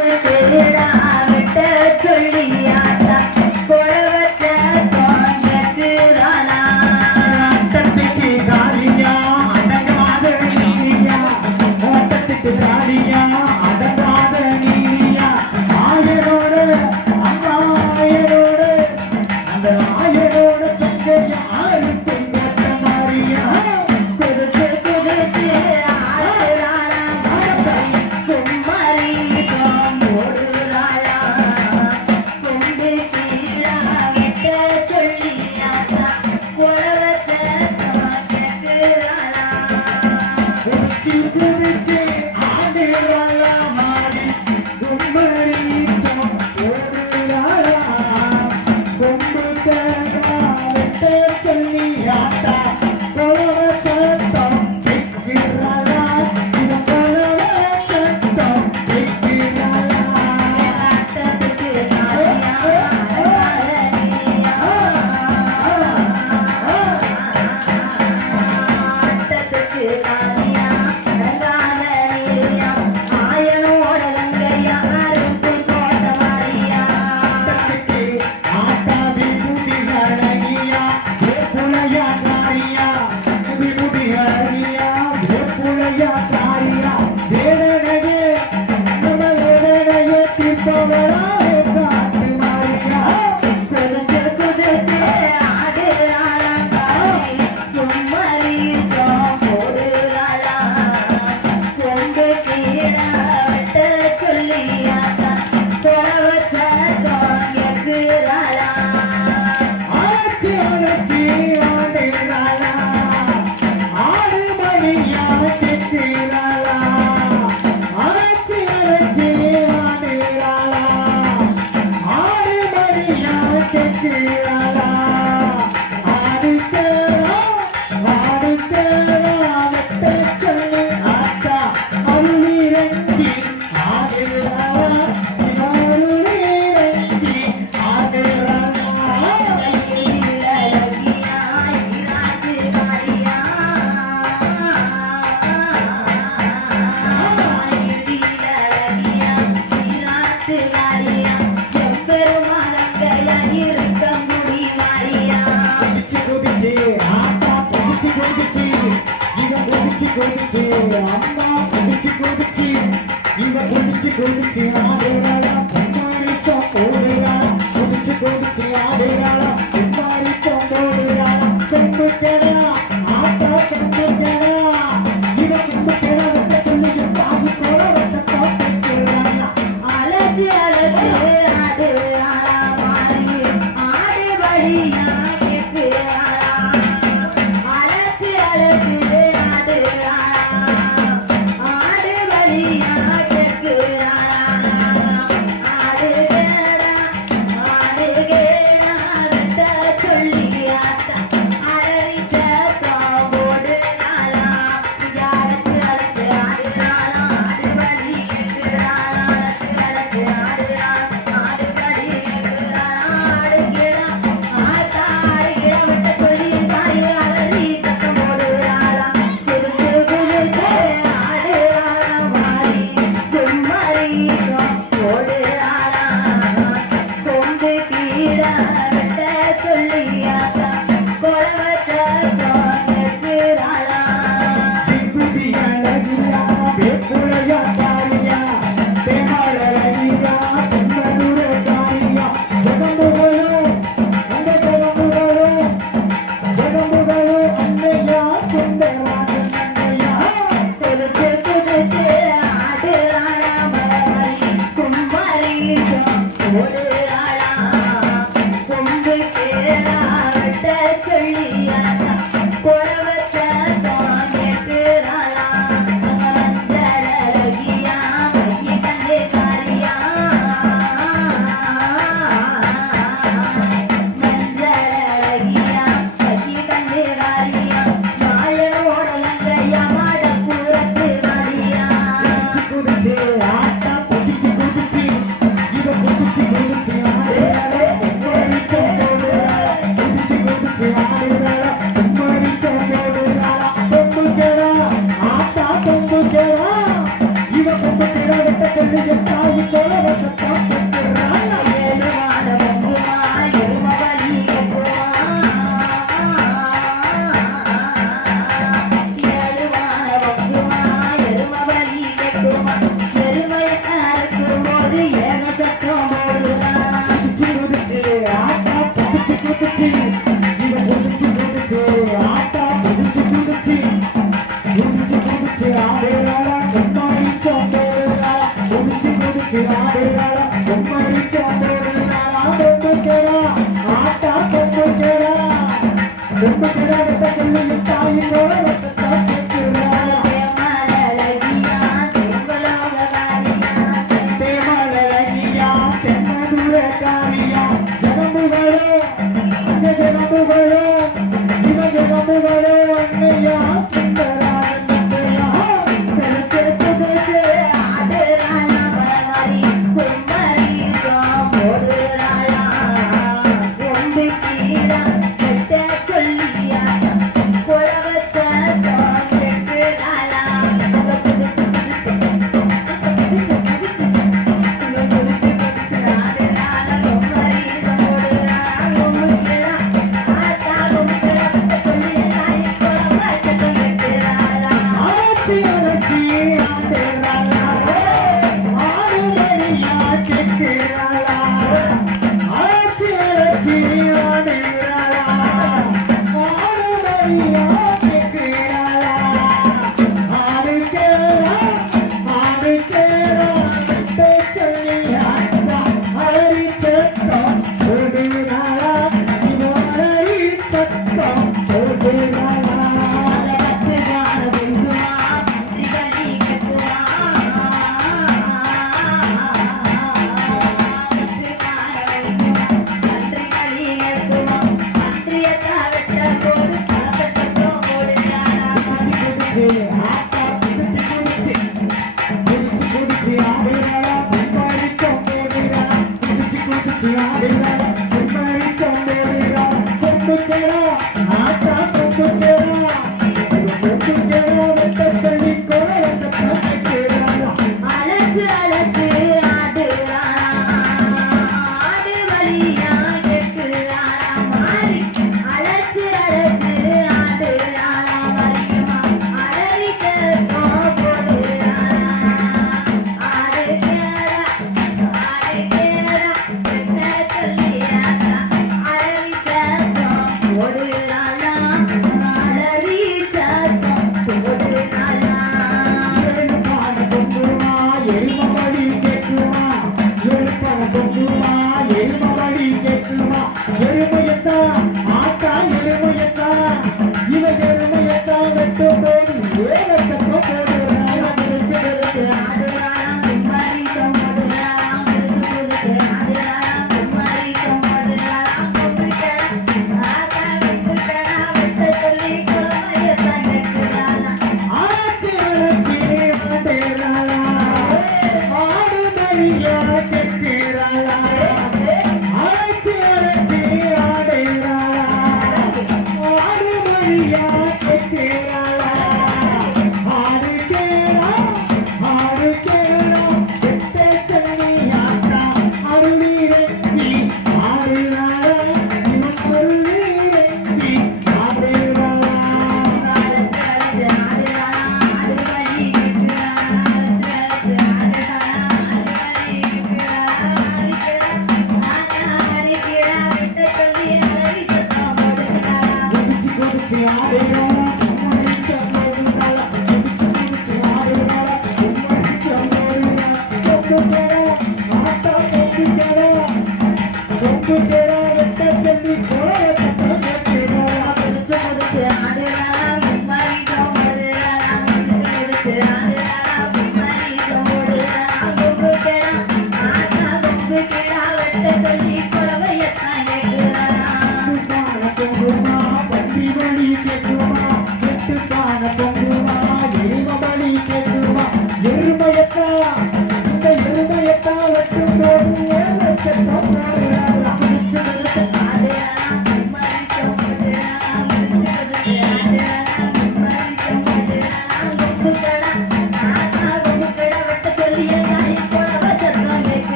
querida குடிச்சு குடிச்சு அம்மா குடிச்சு குடிச்சு. இந்த குடிச்சு குடிச்சு. ஆடுறா ஆட்டா கொம்பு கேடா கொம்பு கேடா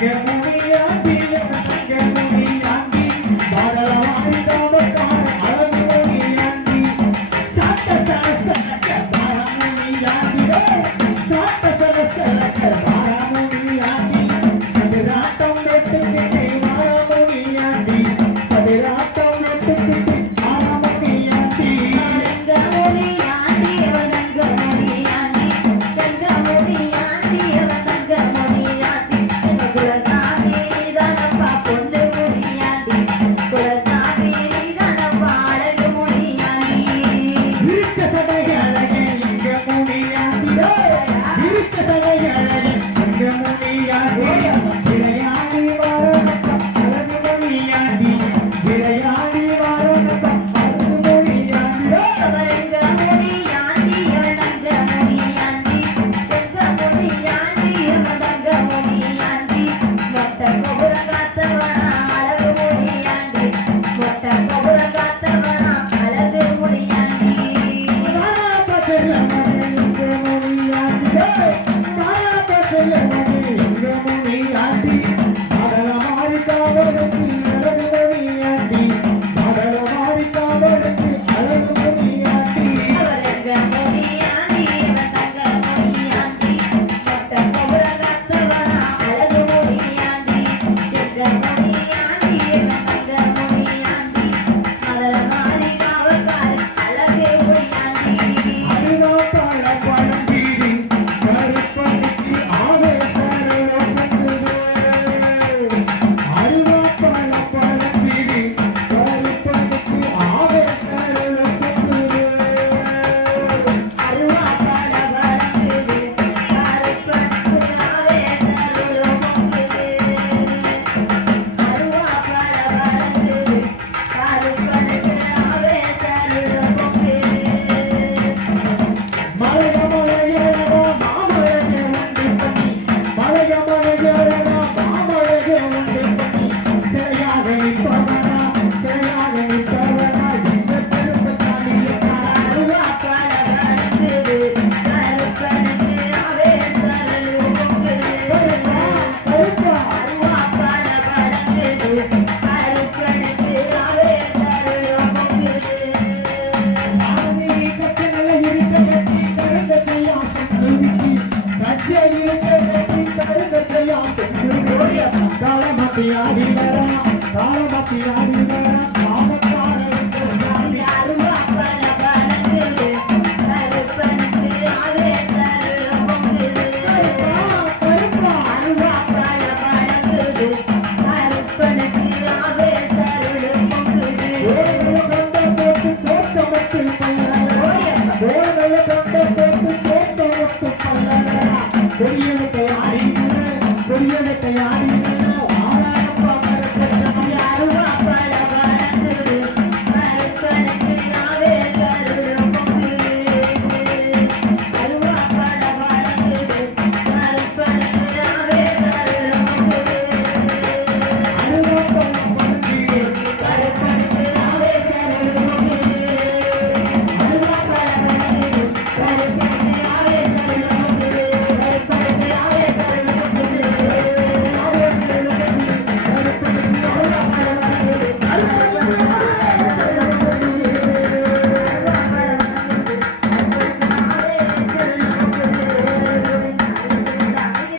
tiempo.